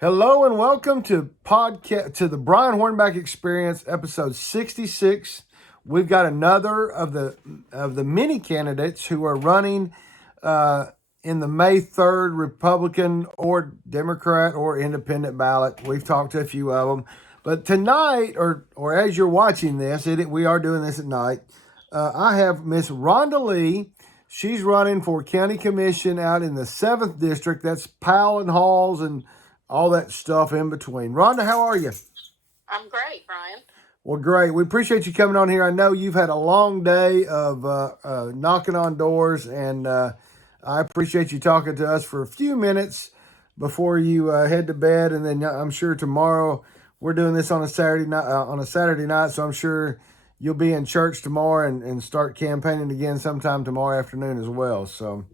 Hello and welcome to the Brian Hornback Experience, episode 66. We've got another of the many candidates who are running in the May 3rd Republican or Democrat or Independent ballot. We've talked to a few of them, but tonight, or as you're watching this, we are doing this at night. I have Miss Rhonda Lee. She's running for county commission out in the 7th district. That's Powell and Halls and all that stuff in between. Rhonda, how are you? I'm great, Brian. Well, great. We appreciate you coming on here. I know you've had a long day of knocking on doors, and I appreciate you talking to us for a few minutes before you head to bed. And then I'm sure tomorrow we're doing this on a Saturday night, so I'm sure you'll be in church tomorrow and start campaigning again sometime tomorrow afternoon as well. So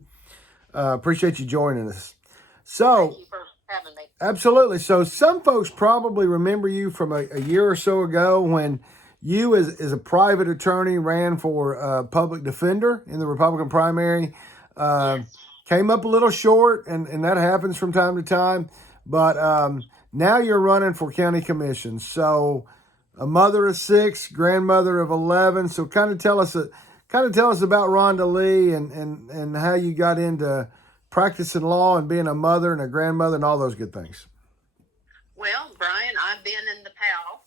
appreciate you joining us. So. Thank you for having me. Absolutely. So some folks probably remember you from a year or so ago when you, as a private attorney, ran for public defender in the Republican primary. Yes. Came up a little short, and that happens from time to time. But now you're running for county commission. So a mother of 6, grandmother of 11. So kind of tell us about Rhonda Lee and how you got into practicing law and being a mother and a grandmother and all those good things. Well, Brian, I've been in the Powell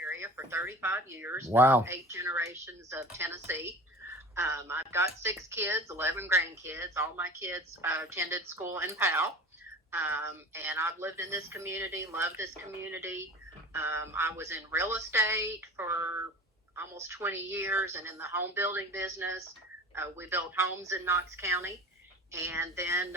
area for 35 years. Wow. 8 generations of Tennessee. I've got 6 kids, 11 grandkids. All my kids attended school in Powell. And I've lived in this community, loved this community. I was in real estate for almost 20 years and in the home building business. We built homes in Knox County. And then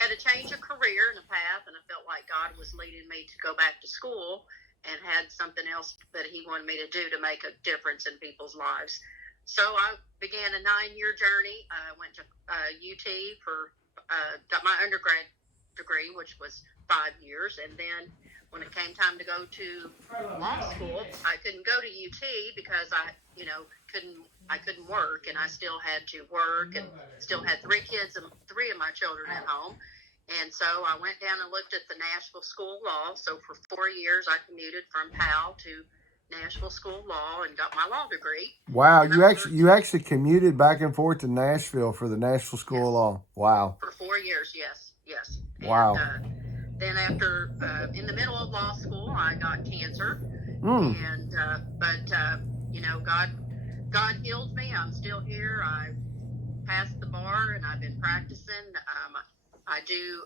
had to change a career and a path, and I felt like God was leading me to go back to school and had something else that he wanted me to do to make a difference in people's lives. So I began a 9-year journey. I went to UT got my undergrad degree, which was 5 years, and then when it came time to go to law school, I couldn't go to UT because I couldn't work, and I still had to work and still had 3 kids and 3 of my children at home. And so I went down and looked at the Nashville School of Law. So for 4 years, I commuted from Powell to Nashville School of Law and got my law degree. Wow, you actually commuted back and forth to Nashville for the Nashville School of Law. Wow. For 4 years, yes. Wow. And, then after, in the middle of law school, I got cancer. And God healed me. I'm still here. I passed the bar, and I've been practicing. I do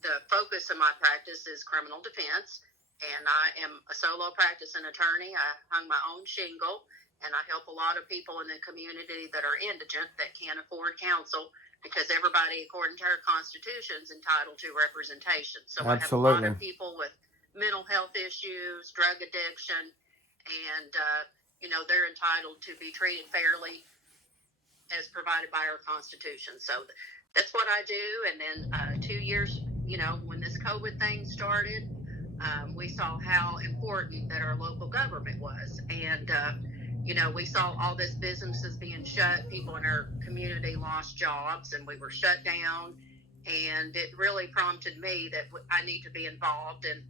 the focus of my practice is criminal defense, and I am a solo practicing attorney. I hung my own shingle, and I help a lot of people in the community that are indigent that can't afford counsel, because everybody, according to our Constitution, is entitled to representation. So Absolutely. I have a lot of people with mental health issues, drug addiction, and they're entitled to be treated fairly as provided by our Constitution. So that's what I do. And then 2 years, when this COVID thing started, we saw how important that our local government was. And, we saw all these businesses being shut. People in our community lost jobs, and we were shut down. And it really prompted me that I need to be involved. And,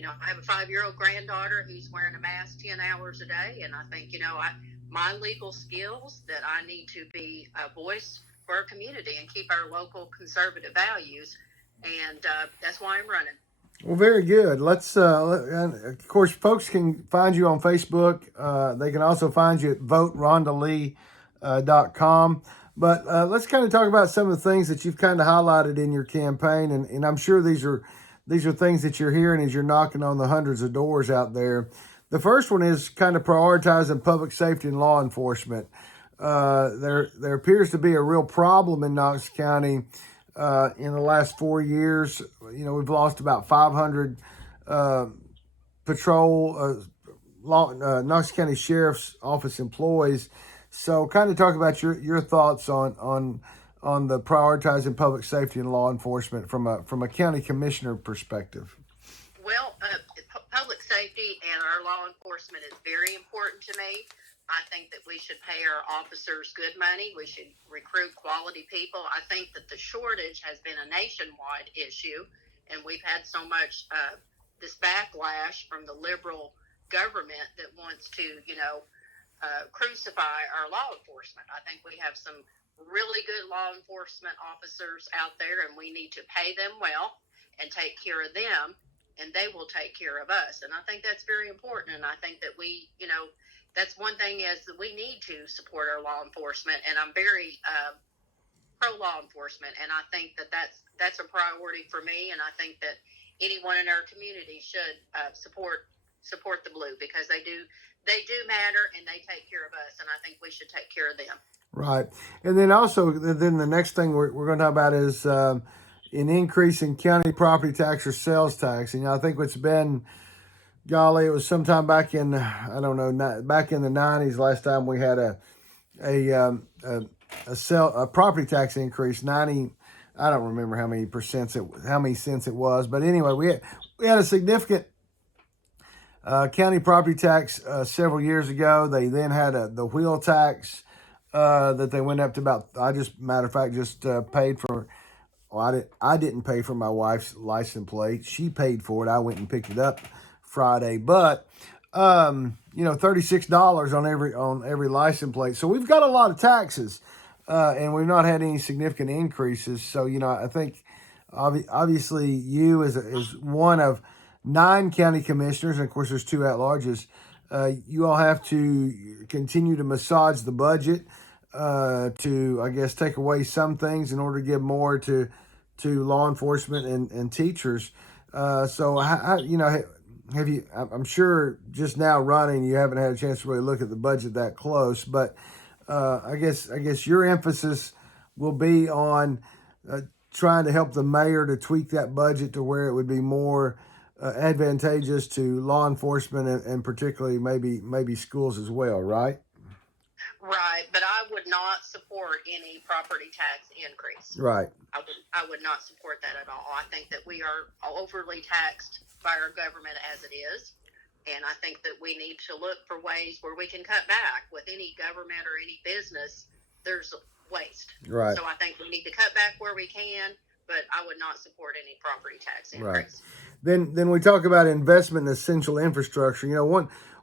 I have a 5-year-old granddaughter who's wearing a mask 10 hours a day. And I think, my legal skills, that I need to be a voice for our community and keep our local conservative values. And that's why I'm running. Well, very good. Let's, of course, folks can find you on Facebook. They can also find you at voterhondalee.com. But let's kind of talk about some of the things that you've kind of highlighted in your campaign. And I'm sure these are things that you're hearing as you're knocking on the hundreds of doors out there. The first one is kind of prioritizing public safety and law enforcement. There appears to be a real problem in Knox County. In the last 4 years, we've lost about 500 Knox County Sheriff's Office employees. So kind of talk about your thoughts on the prioritizing public safety and law enforcement from a county commissioner perspective. Well, public safety and our law enforcement is very important to me. I think that we should pay our officers good money. We should recruit quality people. I think that the shortage has been a nationwide issue, and we've had so much this backlash from the liberal government that wants to, crucify our law enforcement. I think we have some really good law enforcement officers out there, and we need to pay them well and take care of them, and they will take care of us. And I think that's very important. And I think that we, that's one thing is that we need to support our law enforcement. And I'm very pro law enforcement, and I think that that's a priority for me. And I think that anyone in our community should support the Blue, because they do matter, and they take care of us, and I think we should take care of them. Right. And then also, then the next thing we're going to talk about is an increase in county property tax or sales tax. And I think it's been, golly, it was sometime back in, I don't know, back in the 90s last time we had a property tax increase. 90, I don't remember how many cents it was, but anyway, we had a significant county property tax several years ago. They then had the wheel tax that they went up to about. I just paid for. Well, I didn't pay for my wife's license plate. She paid for it. I went and picked it up Friday, but $36 on every license plate. So we've got a lot of taxes, and we've not had any significant increases. So I think obviously you is one of 9 county commissioners, and of course there's 2 at-larges. You all have to continue to massage the budget to, I guess, take away some things in order to give more to law enforcement and teachers. So how, have you? I'm sure just now running, you haven't had a chance to really look at the budget that close, but I guess your emphasis will be on trying to help the mayor to tweak that budget to where it would be more advantageous to law enforcement and particularly maybe schools as well, right? Right, but I would not support any property tax increase. Right. I would not support that at all. I think that we are overly taxed by our government as it is, and I think that we need to look for ways where we can cut back. With any government or any business, there's waste. Right. So I think we need to cut back where we can, but I would not support any property tax increase. Right. Then we talk about investment in essential infrastructure.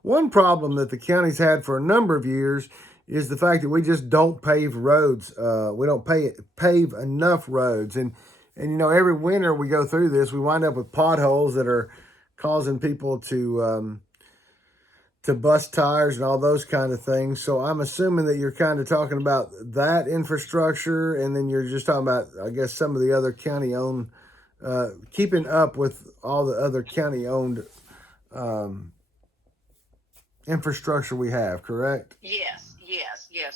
One problem that the county's had for a number of years is the fact that we just don't pave roads. We don't pave enough roads. And every winter we go through this, we wind up with potholes that are causing people to bust tires and all those kind of things. So I'm assuming that you're kind of talking about that infrastructure, and then you're just talking about, I guess, some of the other county-owned, keeping up with all the other county-owned infrastructure we have, correct? Yes.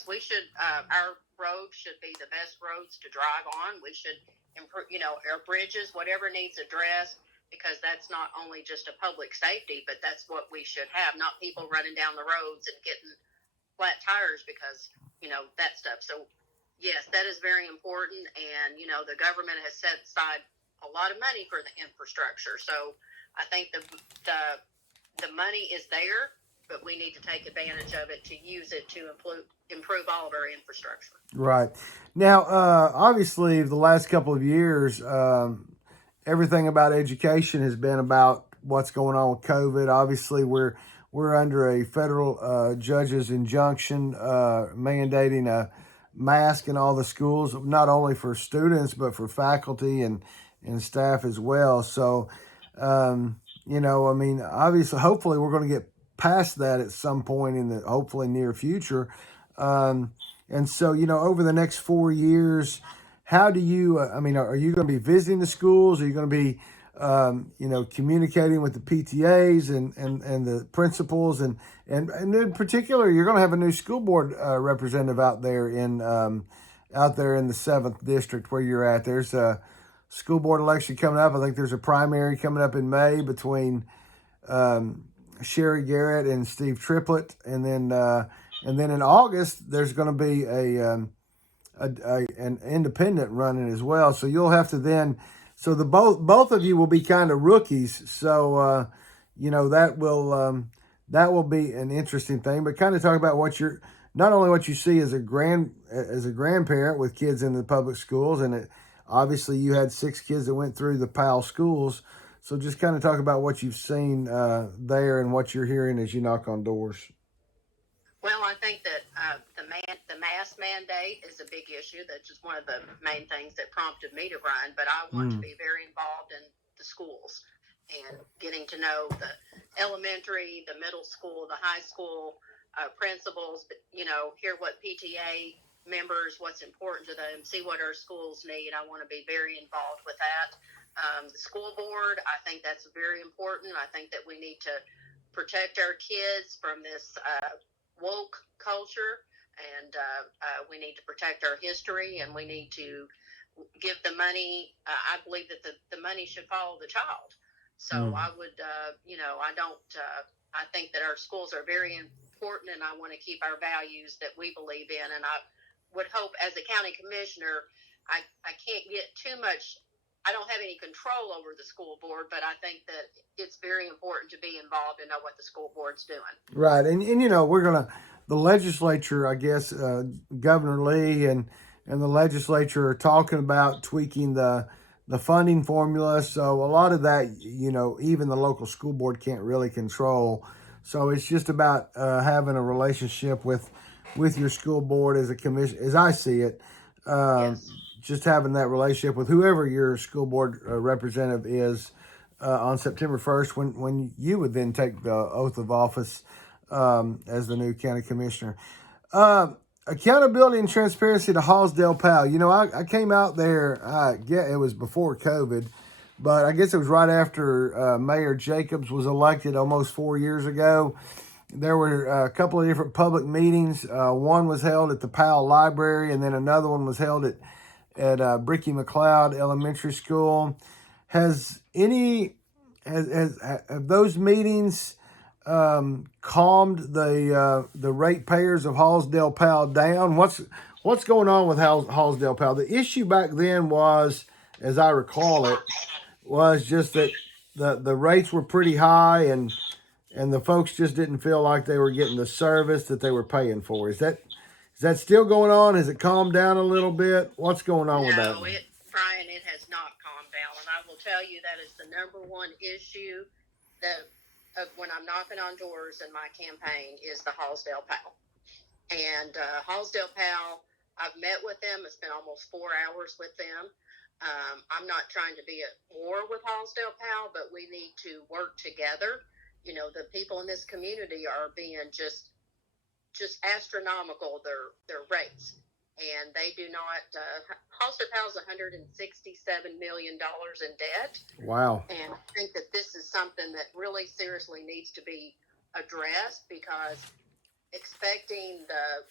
We should, our roads should be the best roads to drive on. We should improve, our bridges, whatever needs addressed, because that's not only just a public safety, but that's what we should have, not people running down the roads and getting flat tires because, that stuff. So, yes, that is very important. And, the government has set aside a lot of money for the infrastructure. So I think the money is there, but we need to take advantage of it to use it to improve all of our infrastructure. Right. Now, obviously, the last couple of years, everything about education has been about what's going on with COVID. Obviously, we're under a federal judge's injunction mandating a mask in all the schools, not only for students, but for faculty and staff as well. So, obviously, hopefully we're going to get past that at some point in the hopefully near future. And so, over the next 4 years, how do you, are you going to be visiting the schools? Are you going to be, communicating with the PTAs and the principals? And in particular, you're going to have a new school board representative out there in the 7th district where you're at. There's a school board election coming up. I think there's a primary coming up in May between Sherry Garrett and Steve Triplett, and then in August there's going to be an independent running as well. So you'll have to then, so the both of you will be kind of rookies. So that will be an interesting thing. But kind of talk about not only what you see as a grandparent with kids in the public schools, and obviously you had 6 kids that went through the Powell schools. So just kind of talk about what you've seen there and what you're hearing as you knock on doors. Well, I think that the mask mandate is a big issue. That's just one of the main things that prompted me to run. But I want to be very involved in the schools and getting to know the elementary, the middle school, the high school principals. Hear what PTA members, what's important to them, see what our schools need. I want to be very involved with that. The school board, I think that's very important. I think that we need to protect our kids from this woke culture, and we need to protect our history, and we need to give the money. I believe that the money should follow the child. So I would, I think that our schools are very important, and I want to keep our values that we believe in. And I would hope, as a county commissioner, I can't get too much. I don't have any control over the school board, but I think that it's very important to be involved and know what the school board's doing. Right. And we're going to, the legislature, I guess, Governor Lee and the legislature are talking about tweaking the funding formula. So a lot of that, even the local school board can't really control. So it's just about having a relationship with your school board as a commission, as I see it. Yes. Just having that relationship with whoever your school board representative is on September 1st, when you would then take the oath of office as the new county commissioner. Accountability and transparency to Hallsdale Powell. I came out there, it was before COVID, but I guess it was right after Mayor Jacobs was elected almost 4 years ago. There were a couple of different public meetings. One was held at the Powell Library, and then another one was held at Bricky McLeod Elementary School. Have those meetings calmed the ratepayers of Hallsdale Powell down? What's going on with Hallsdale Powell? The issue back then was, as I recall it, was just that the rates were pretty high and the folks just didn't feel like they were getting the service that they were paying for. Is that still going on? Has it calmed down a little bit? What's going on with that? No, Brian, it has not calmed down. And I will tell you that is the number one issue when I'm knocking on doors in my campaign is the Hallsdale Powell. And Hallsdale Powell, I've met with them. It's been almost 4 hours with them. I'm not trying to be at war with Hallsdale Powell, but we need to work together. The people in this community are being just astronomical, their rates. And they do not, Hallsdale Powell's $167 million in debt. Wow. And I think that this is something that really seriously needs to be addressed, because expecting the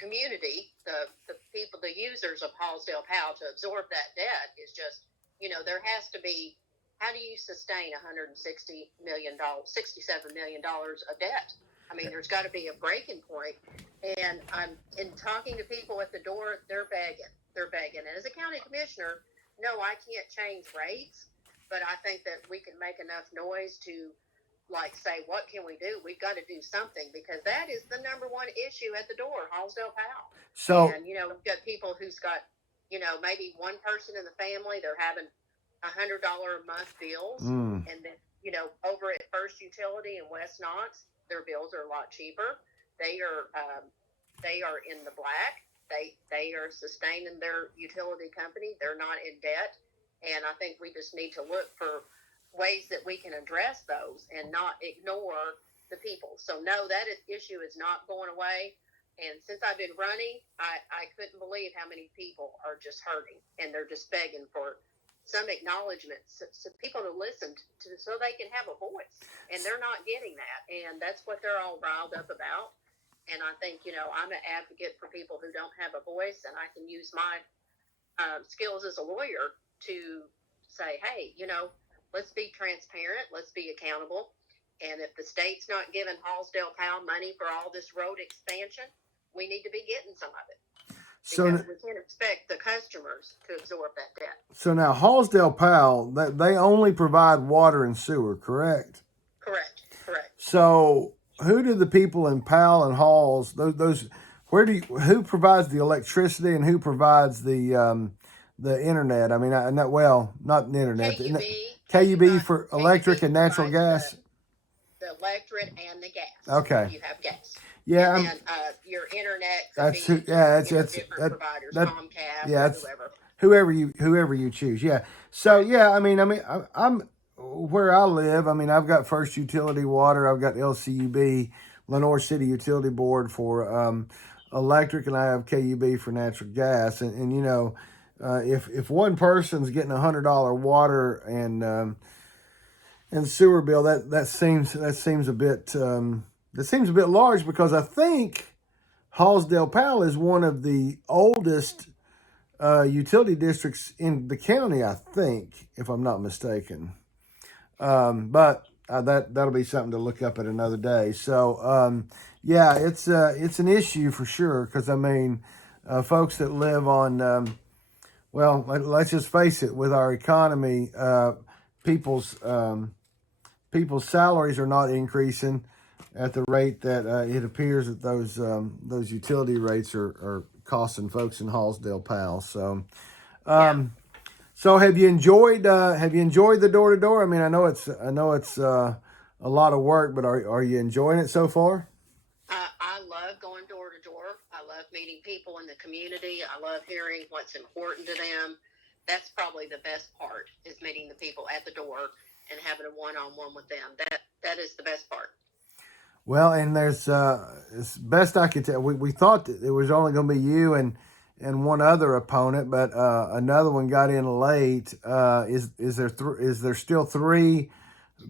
community, the people, the users of Hallsdale Powell to absorb that debt is just, there has to be, how do you sustain $67 million of debt? I mean, there's got to be a breaking point. And I'm in talking to people at the door, they're begging. And as a county commissioner, no, I can't change rates, but I think that we can make enough noise to say, what can we do? We've got to do something, because that is the number one issue at the door, Hallsdale Powell. So, and, we've got people who's got, maybe one person in the family, they're having $100 a month bills. And then, over at First Utility in West Knox, their bills are a lot cheaper. They are in the black. They are sustaining their utility company. They're not in debt. And I think we just need to look for ways that we can address those and not ignore the people. So no, that issue is not going away. And since I've been running, I couldn't believe how many people are just hurting, and they're just begging for some acknowledgement, so people to listen to, so they can have a voice, and they're not getting that. And that's what they're all riled up about. And I think, I'm an advocate for people who don't have a voice, and I can use my skills as a lawyer to say, hey, let's be transparent, let's be accountable. And if the state's not giving Hallsdale Powell money for all this road expansion, we need to be getting some of it. Because we can't expect the customers to absorb that debt. So now Hallsdale Powell, they only provide water and sewer, correct? Correct. So who do the people in Powell and Halls, who provides the electricity and who provides the the internet. I mean, not the internet. KUB. KUB for electric KUB and natural provides gas. the electric and the gas. Okay. You have gas. Yeah, and then your internet could that's be who. Yeah, it's different that, providers, that Comcast, yeah, or it's whoever. whoever you choose. Yeah. So Right. yeah, I'm where I live. I mean, I've got First Utility Water. I've got LCUB, Lenore City Utility Board for electric, and I have KUB for natural gas. And you know, if one person's getting $100 water and sewer bill, that seems a bit that seems a bit large, because I think Hallsdale Powell is one of the oldest utility districts in the county, I think, if I'm not mistaken. But that'll be something to look up at another day. So yeah, it's an issue for sure, because I mean, folks that live on well, let's just face it, with our economy, people's people's salaries are not increasing at the rate that it appears that those utility rates are costing folks in Hallsdale Powell. So, so have you enjoyed the door to door? I mean, I know it's a lot of work, but are you enjoying it so far? I love going door to door. I love meeting people in the community. I love hearing what's important to them. That's probably the best part, is meeting the people at the door and having a one-on-one with them. That is the best part. Well, and there's as best I could tell, we thought that it was only going to be you and one other opponent, but another one got in late. Is there still three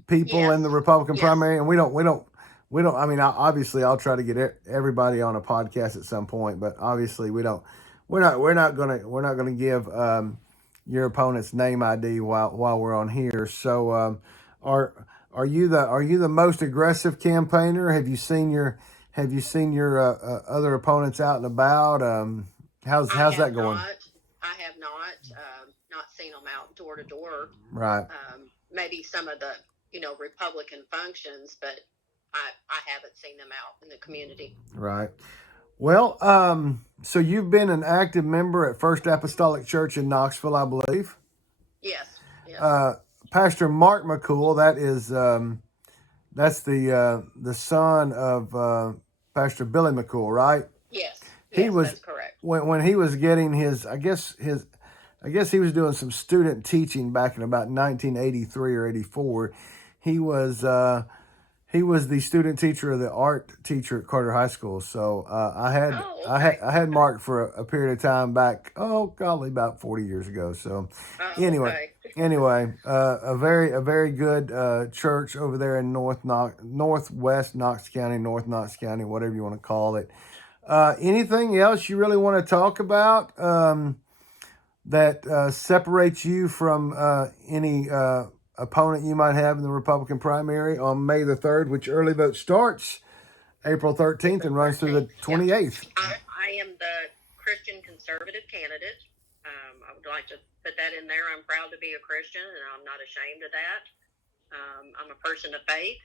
people in the Republican primary? And we don't. I mean, obviously, I'll try to get everybody on a podcast at some point, but obviously, we don't. We're not gonna give your opponent's name ID while we're on here. So, are you the most aggressive campaigner? Have you seen your other opponents out and about? How's that going? I have not seen them out door to door. Right. Maybe some of the Republican functions, but I haven't seen them out in the community. Right. Well, so you've been an active member at First Apostolic Church in Knoxville, I believe. Yes. Pastor Mark McCool, that's the son of Pastor Billy McCool, right? Yes. That's correct. When he was getting his, I guess he was doing some student teaching back in about 1983 or 84. He was the student teacher of the art teacher at Carter High School. So I had Mark for a period of time back, about 40 years ago. So anyway, a very good church over there in northwest Knox County, North Knox County, whatever you want to call it. Anything else you really want to talk about that separates you from any opponent you might have in the Republican primary on May the 3rd, which early vote starts April 13th and runs through the 28th? I am the Christian conservative candidate. I would like to put that in there. I'm proud to be a Christian, and I'm not ashamed of that. I'm a person of faith,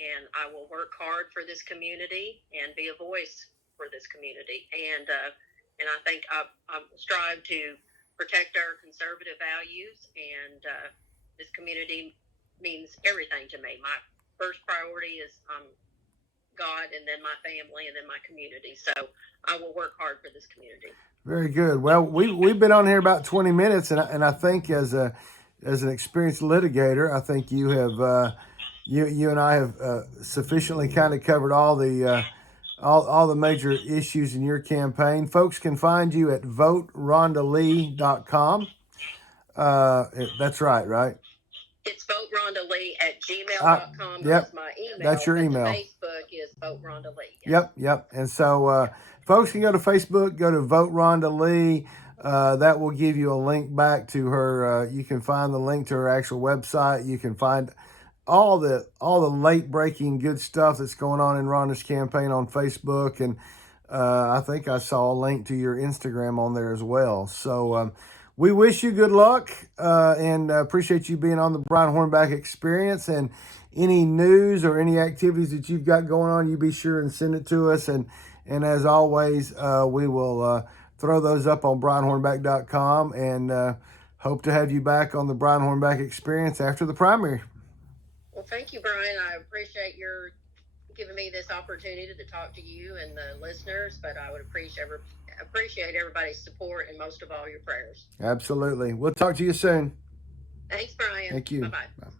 and I will work hard for this community and be a voice for this community. And I think I strive to protect our conservative values, and this community means everything to me. My first priority is God, and then my family, and then my community. So I will work hard for this community. Very good. Well, we've been on here about 20 minutes, and I think as an experienced litigator, I think you have you and I have sufficiently kind of covered all the major issues in your campaign. Folks can find you at voterhondalee.com. That's right? It's voterhondalee@gmail.com. Yep. That's my email. That's your email. Facebook is Vote Rhonda Lee. Yep. And so folks can go to Facebook, go to Vote Rhonda Lee. That will give you a link back to her. You can find the link to her actual website. You can find all the late breaking good stuff that's going on in Rhonda's campaign on Facebook, and I think I saw a link to your Instagram on there as well. So we wish you good luck and appreciate you being on the Brian Hornback Experience. And any news or any activities that you've got going on, you be sure and send it to us. And as always, we will throw those up on brianhornback.com, and hope to have you back on the Brian Hornback Experience after the primary. Well, thank you, Brian. I appreciate your giving me this opportunity to talk to you and the listeners, but I would appreciate everybody's support and most of all your prayers. Absolutely. We'll talk to you soon. Thanks, Brian. Thank you. Bye-bye. Bye.